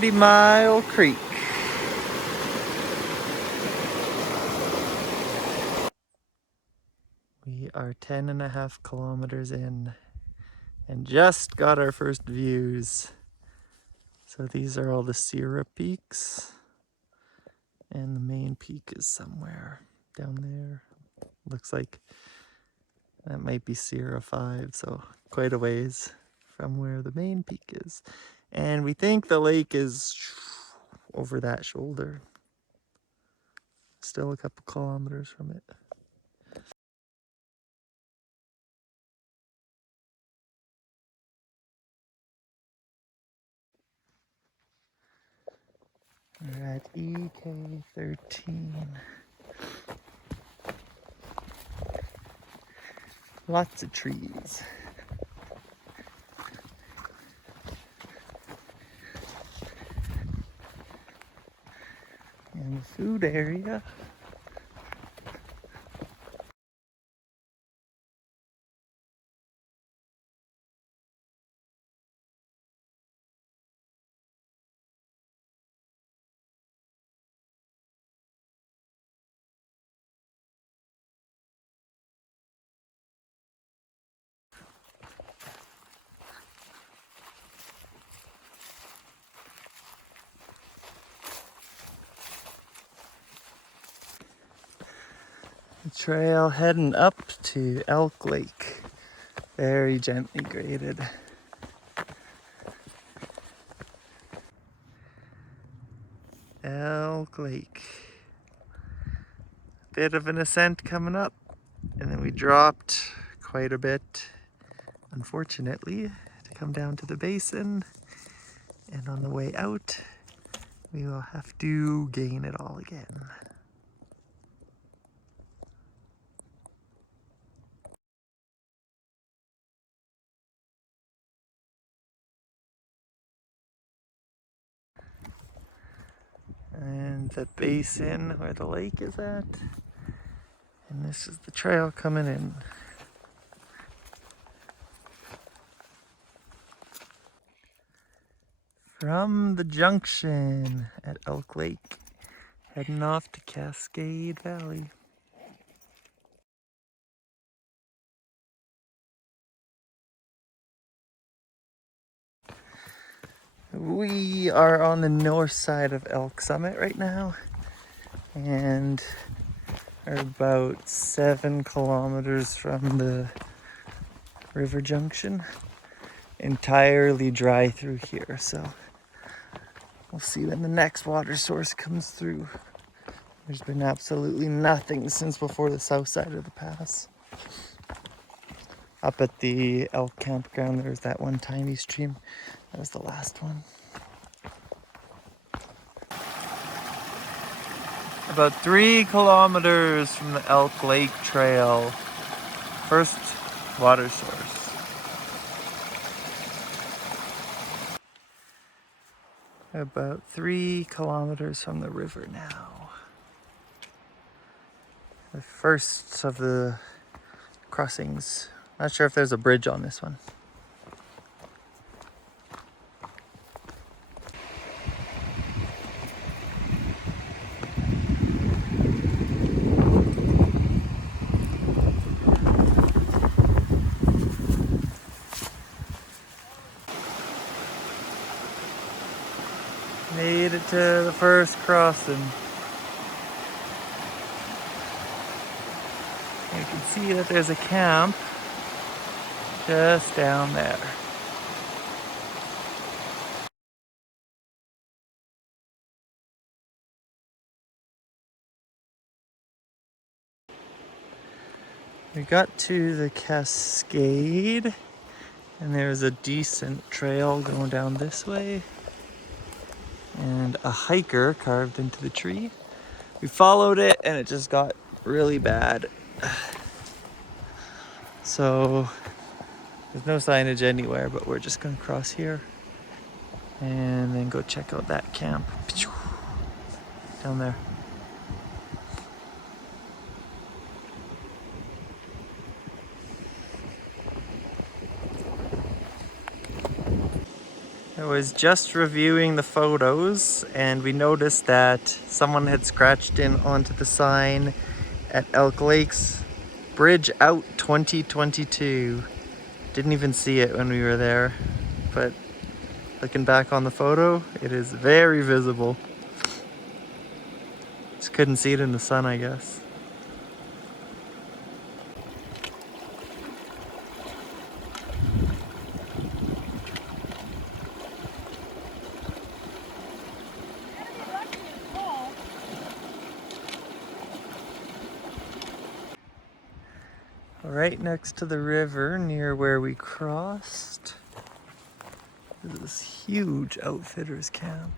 40 Mile Creek. We are 10.5 kilometers in and just got our first views. So these are all the Sierra peaks, and the main peak is somewhere down there. Looks like that might be Sierra 5, so quite a ways from where the main peak is. And we think the lake is over that shoulder. Still a couple kilometers from it. We're at EK13. Lots of trees. And the food area. The trail heading up to Elk Lake. Very gently graded. Elk Lake. Bit of an ascent coming up, and then we dropped quite a bit, unfortunately, to come down to the basin. And on the way out, we will have to gain it all again. And the basin where the lake is at. And this is the trail coming in. From the junction at Elk Lake, heading off to Cascade Valley. We are on the north side of Elk Summit right now, and are about 7 kilometers from the river junction. Entirely dry through here, so we'll see when the next water source comes through. There's been absolutely nothing since before the south side of the pass. Up at the elk campground, there was that one tiny stream. That was the last one. About 3 kilometers from the Elk Lake Trail. First water source. About 3 kilometers from the river now. The first of the crossings. Not sure if there's a bridge on this one. Made it to the first crossing. You can see that there's a camp just down there. We got to the Cascade, and there's a decent trail going down this way, and a hiker carved into the tree. We followed it, and it just got really bad. So there's no signage anywhere, but we're just gonna cross here and then go check out that camp down there. I was just reviewing the photos and we noticed that someone had scratched in onto the sign at Elk Lakes, Bridge Out 2022. Didn't even see it when we were there, but looking back on the photo, it is very visible. Just couldn't see it in the sun, I guess. Right next to the river, near where we crossed, is this huge outfitters camp.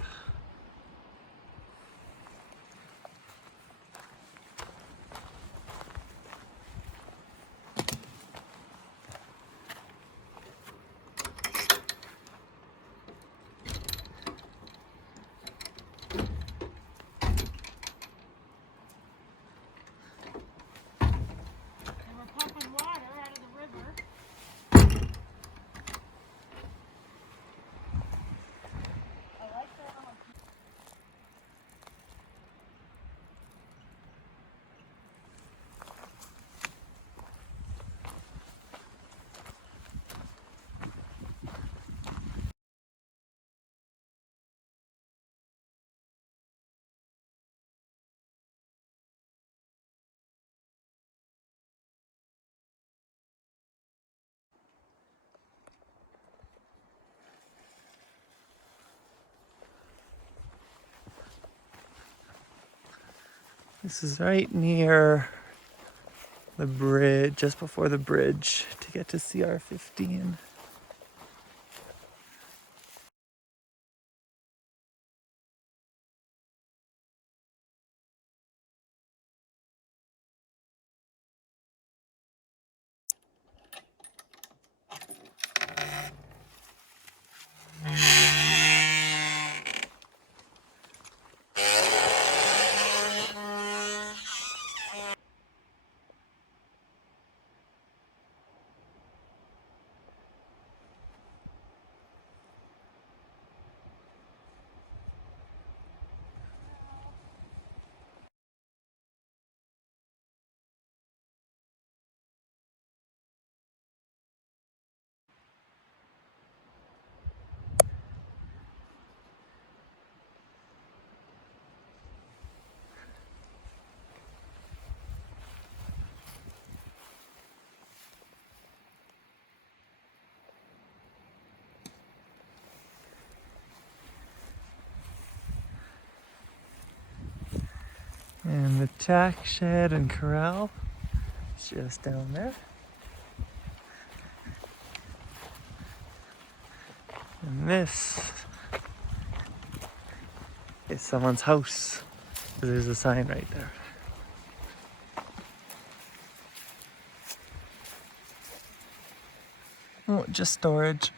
This is right near the bridge, just before the bridge to get to CR15. And the tack shed and corral is just down there. And this is someone's house, because there's a sign right there. Oh, just storage.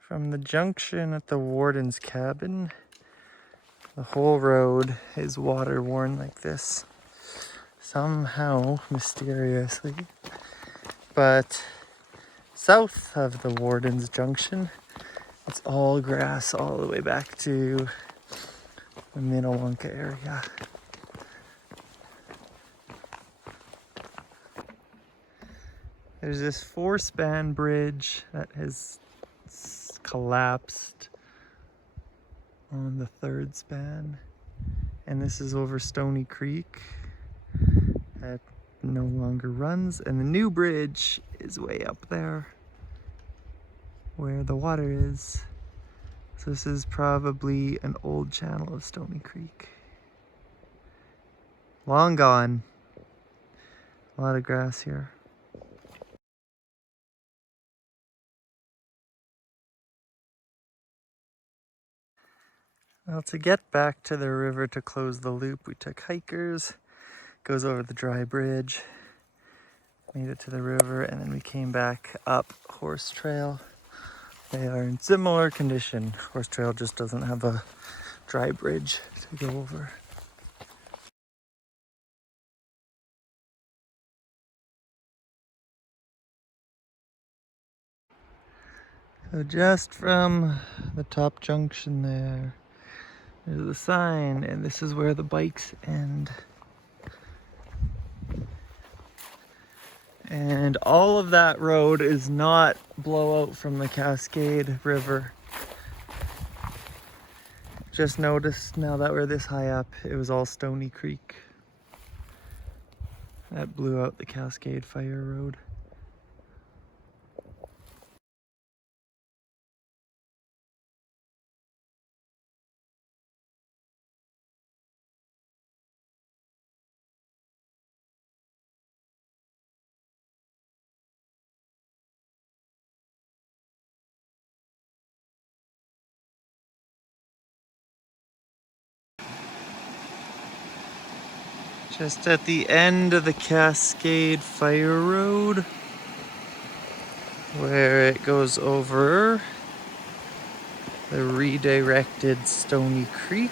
From the junction at the warden's cabin, the whole road is water worn like this. Somehow, mysteriously. But south of the warden's junction, it's all grass all the way back to the Minnewanka area. There's this 4-span bridge that has collapsed on the 3rd span, and this is over Stony Creek that no longer runs, and the new bridge is way up there where the water is. So this is probably an old channel of Stony Creek. Long gone. A lot of grass here. Well, to get back to the river to close the loop, we took hikers. Goes over the dry bridge. Made it to the river, and then we came back up Horse Trail. They are in similar condition. Horse Trail just doesn't have a dry bridge to go over. So just from the top junction there's a sign, and this is where the bikes end. And all of that road is not blowout from the Cascade River. Just noticed now that we're this high up, it was all Stony Creek. That blew out the Cascade Fire Road. Just at the end of the Cascade Fire Road, where it goes over the redirected Stony Creek.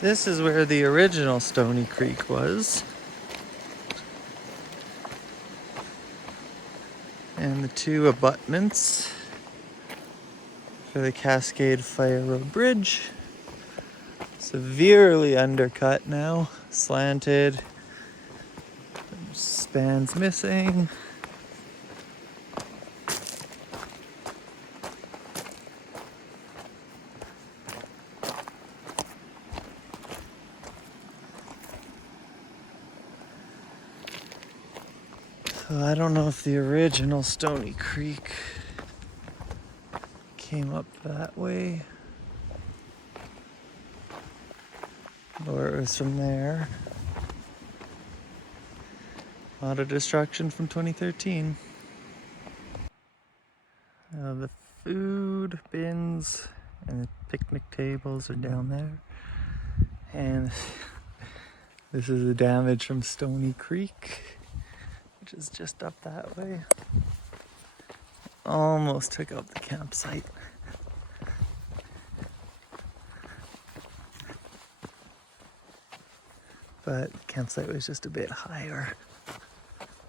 This is where the original Stony Creek was. And the two abutments for the Cascade Fire Road Bridge. Severely undercut now, slanted, spans missing. So I don't know if the original Stony Creek came up that way, or it was from there. A lot of destruction from 2013. The food bins and the picnic tables are down there. And this is the damage from Stony Creek, which is just up that way. Almost took out the campsite. But the campsite was just a bit higher.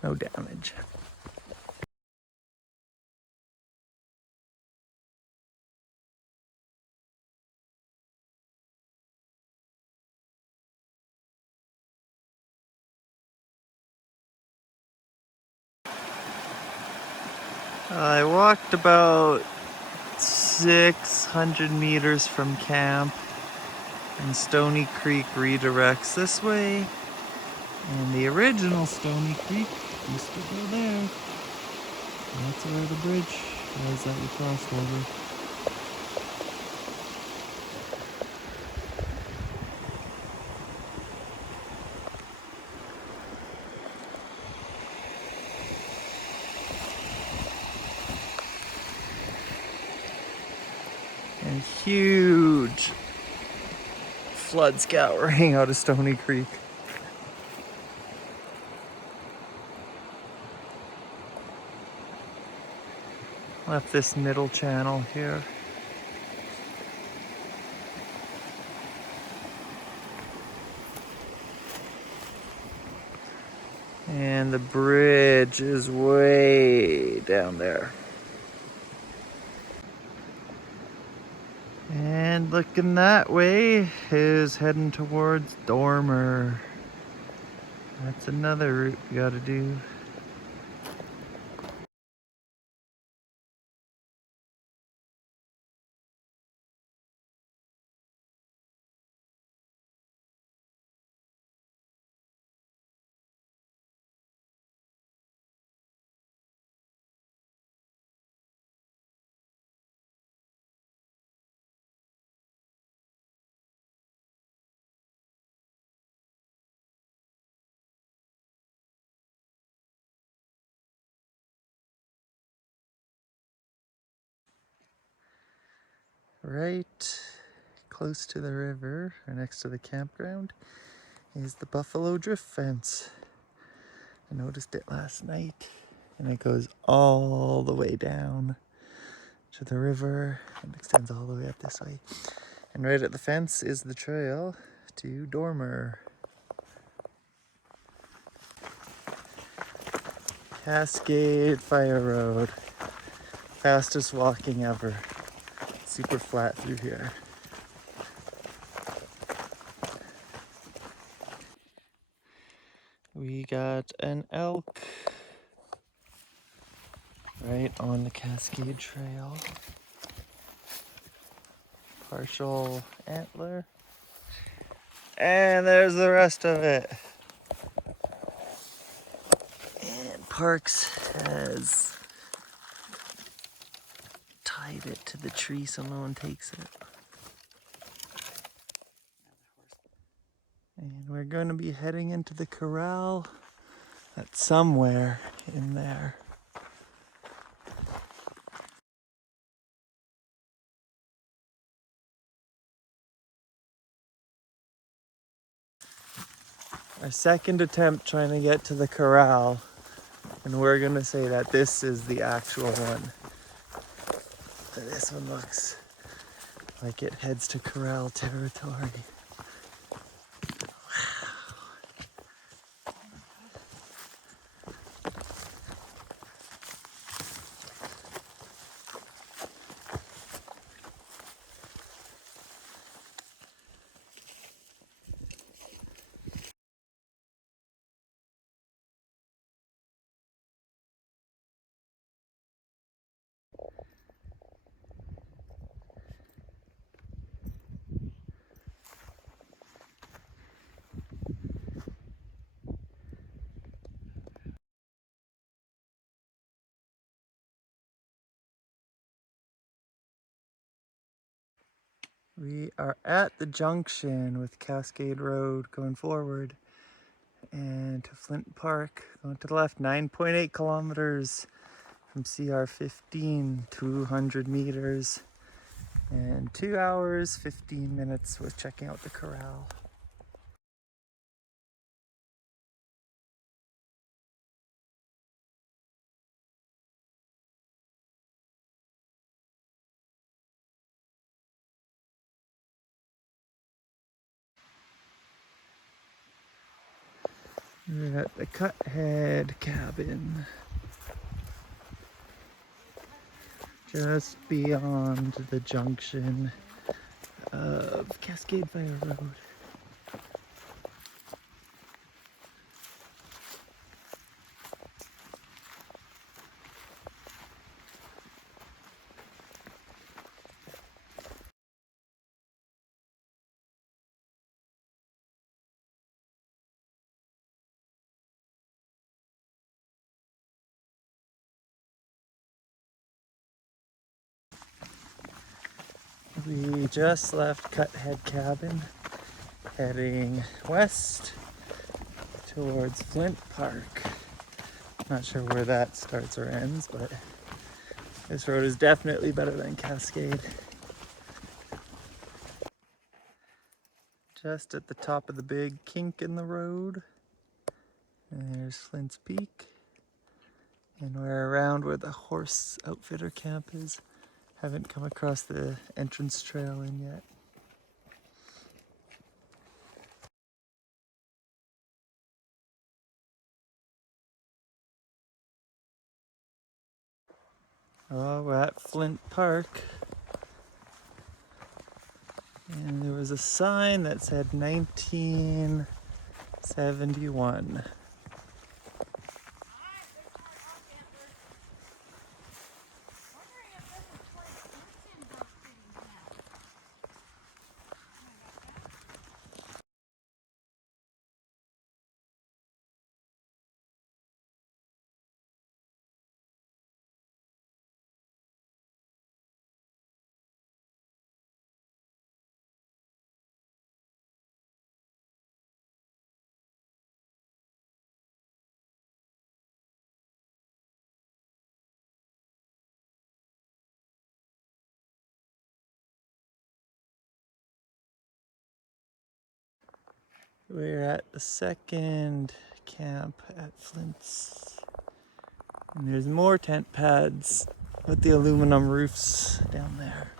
No damage. I walked about 600 meters from camp, and Stony Creek redirects this way, and the original Stony Creek used to go there. And that's where the bridge was that we crossed over. And huge flood scouring out of Stony Creek. Left this middle channel here. And the bridge is way down there. And looking that way is heading towards Dormer. That's another route we gotta do. Right close to the river, or next to the campground, is the buffalo drift fence. I noticed it last night, and it goes all the way down to the river and extends all the way up this way. And right at the fence is the trail to Dormer. Cascade Fire Road. Fastest walking ever. Super flat through here. We got an elk right on the Cascade Trail. Partial antler. And there's the rest of it. And Parks has tied it to the tree so no one takes it. And we're going to be heading into the corral that's somewhere in there. Our second attempt trying to get to the corral, and we're going to say that this is the actual one. This one looks like it heads to corral territory. We are at the junction with Cascade Road going forward and to Flint Park going to the left, 9.8 kilometers from CR 15, 200 meters, and 2 hours 15 minutes with checking out the corral. We're at the Cuthead Cabin, just beyond the junction of Cascade Fire Road. We just left Cuthead Cabin, heading west towards Flint Park. Not sure where that starts or ends, but this road is definitely better than Cascade. Just at the top of the big kink in the road. And there's Flint's Peak. And we're around where the horse outfitter camp is. Haven't come across the entrance trail in yet. Oh, we're at Flint Park. And there was a sign that said 1971. We're at the second camp at Flint's. And there's more tent pads with the aluminum roofs down there.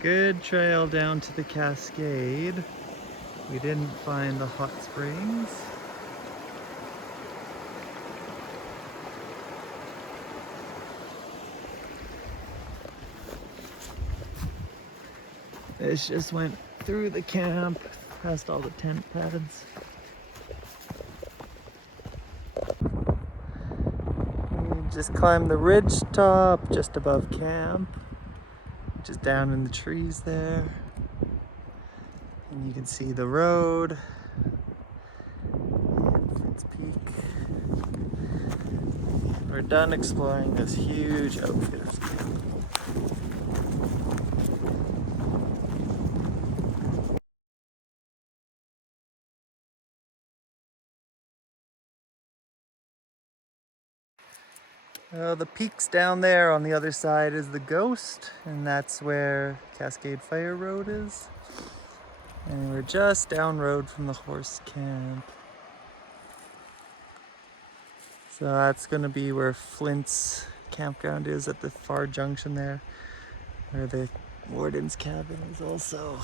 Good trail down to the cascade. We didn't find the hot springs. This just went through the camp, past all the tent pads. We just climbed the ridge top just above camp, just down in the trees there. And you can see the road and Flint's Peak. We're done exploring this huge outfitters camp. The peaks down there on the other side is the Ghost, and that's where Cascade Fire Road is. And we're just down road from the horse camp. So that's gonna be where Flint's campground is, at the far junction there, where the warden's cabin is also.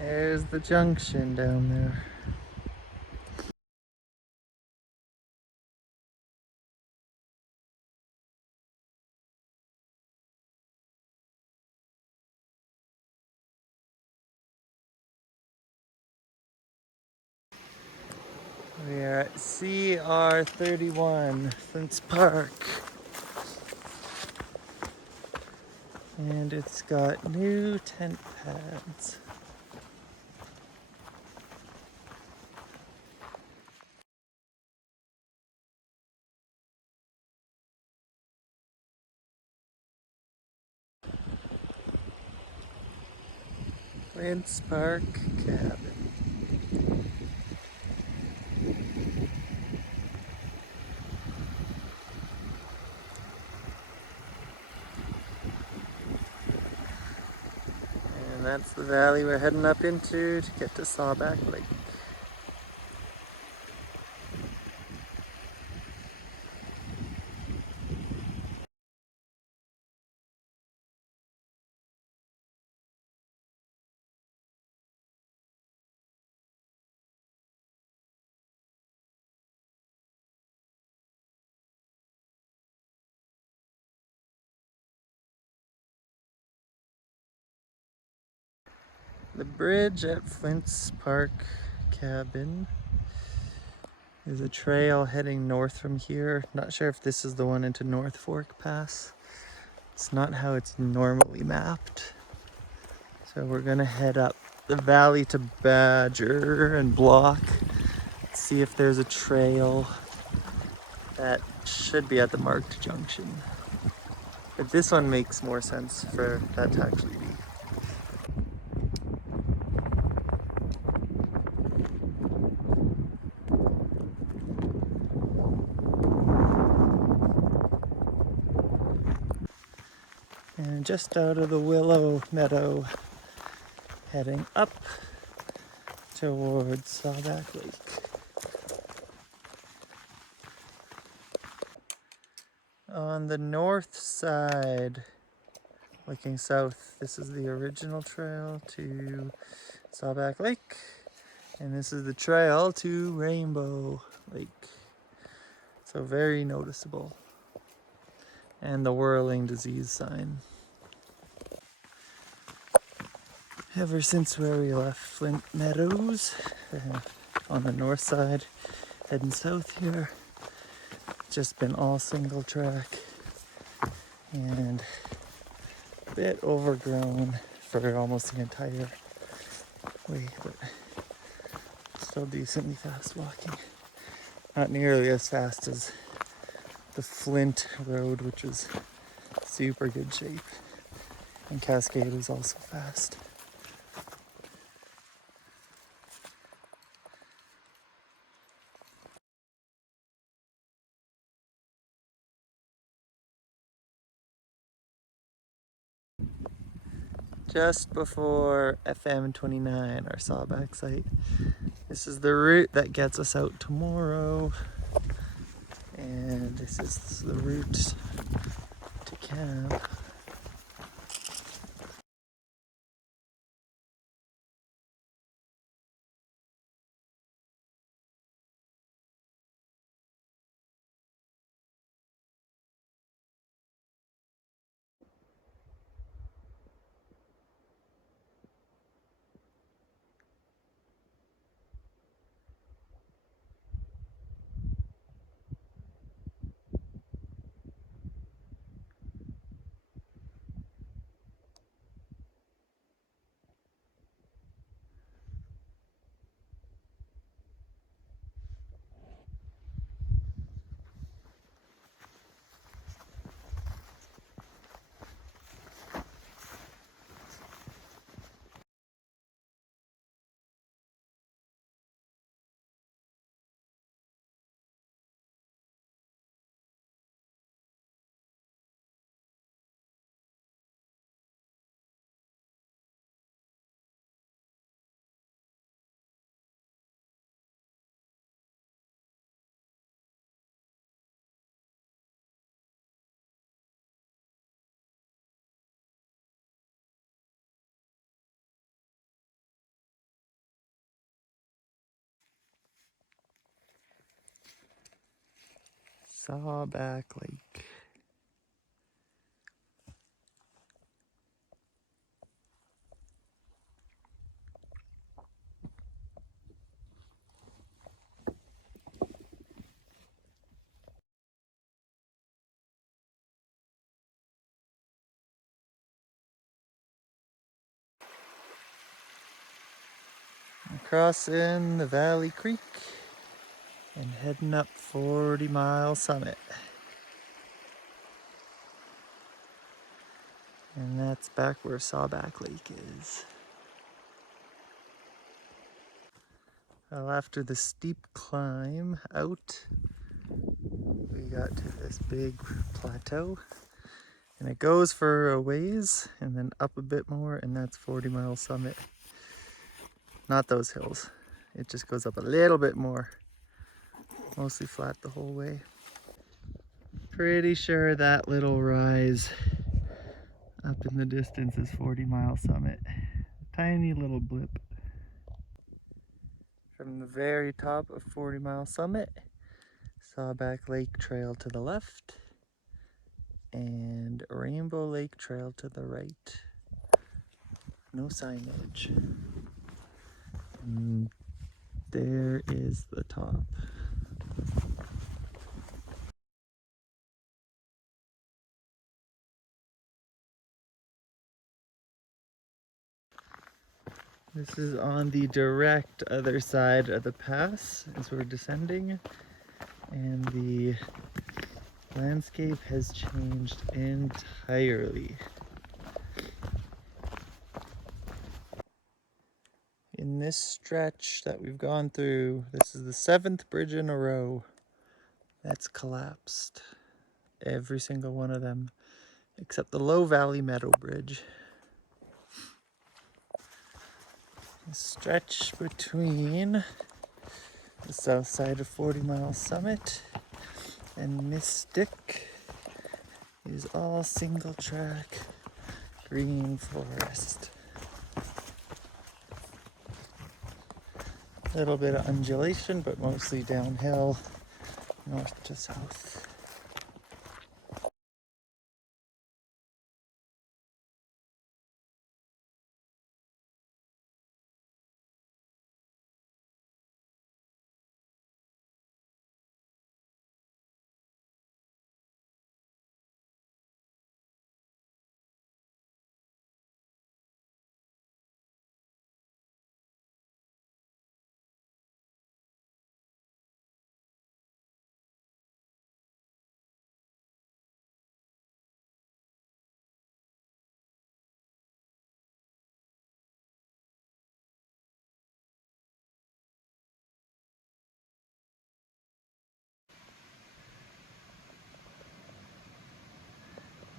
There's the junction down there. We are at CR31, Flint's Park. And it's got new tent pads. Flint's Park cabin. And that's the valley we're heading up into to get to Sawback-Elk. The bridge at Flint's Park cabin is a trail heading north from here. Not sure if this is the one into North Fork Pass. It's not how it's normally mapped. So we're gonna head up the valley to Badger and Block, see if there's a trail that should be at the marked junction. But this one makes more sense for that to actually be. And just out of the willow meadow, heading up towards Sawback-Elk. On the north side, looking south, this is the original trail to Sawback Lake. And this is the trail to Rainbow Lake. So very noticeable. And the whirling disease sign. Ever since where we left Flint Meadows, on the north side, heading south here, it's just been all single track and a bit overgrown for almost the entire way, but still decently fast walking. Not nearly as fast as the Flint Road, which was super good shape, and Cascade was also fast. Just before FM 29, our Sawback site. This is the route that gets us out tomorrow. And this is the route to camp. Sawback Lake. Crossing the Valley Creek and heading up 40 Mile Summit. And that's back where Sawback Lake is. Well, after the steep climb out, we got to this big plateau. And it goes for a ways and then up a bit more, and that's 40 Mile Summit. Not those hills. It just goes up a little bit more. Mostly flat the whole way. Pretty sure that little rise up in the distance is 40 Mile Summit. Tiny little blip. From the very top of 40 Mile Summit, Sawback Lake Trail to the left, and Rainbow Lake Trail to the right. No signage. And there is the top. This is on the direct other side of the pass as we're descending, and the landscape has changed entirely. In this stretch that we've gone through, this is the 7th bridge in a row that's collapsed. Every single one of them, except the Low Valley Meadow Bridge. The stretch between the south side of 40 Mile Summit and Mystic is all single track green forest. little bit of undulation, but mostly downhill, north to south.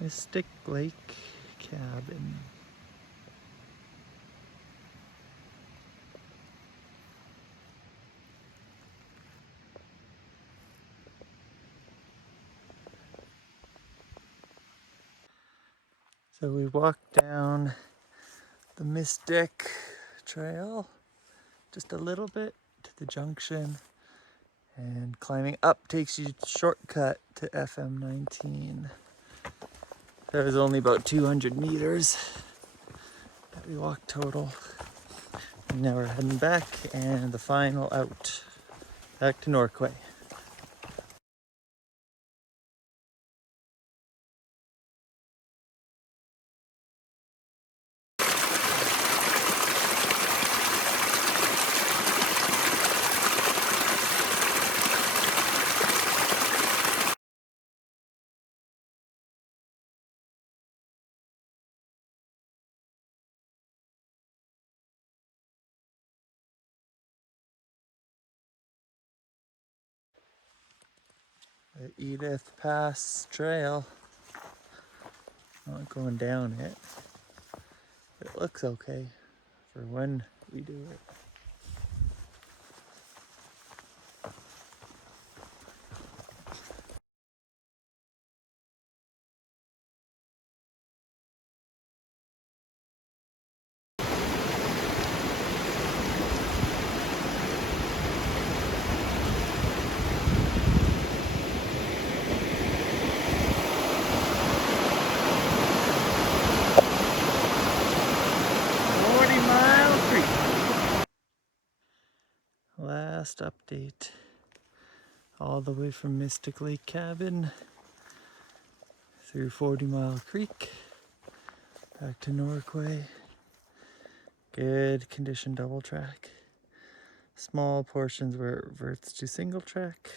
Mystic Lake Cabin. So we walked down the Mystic Trail just a little bit to the junction, and climbing up takes you shortcut to FM19. That was only about 200 meters that we walked total. And now we're heading back, and the final out, back to Norquay. The Edith Pass Trail. Not going down it. It looks okay for when we do it. Last update, all the way from Mystic Lake Cabin through 40 Mile Creek back to Norquay. Good condition double track. Small portions where it reverts to single track,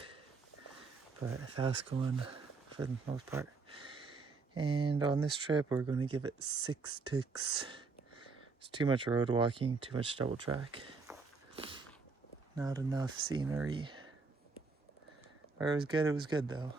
but fast going for the most part. And on this trip we're going to give it 6 ticks. It's too much road walking, too much double track. Not enough scenery. Where it was good though.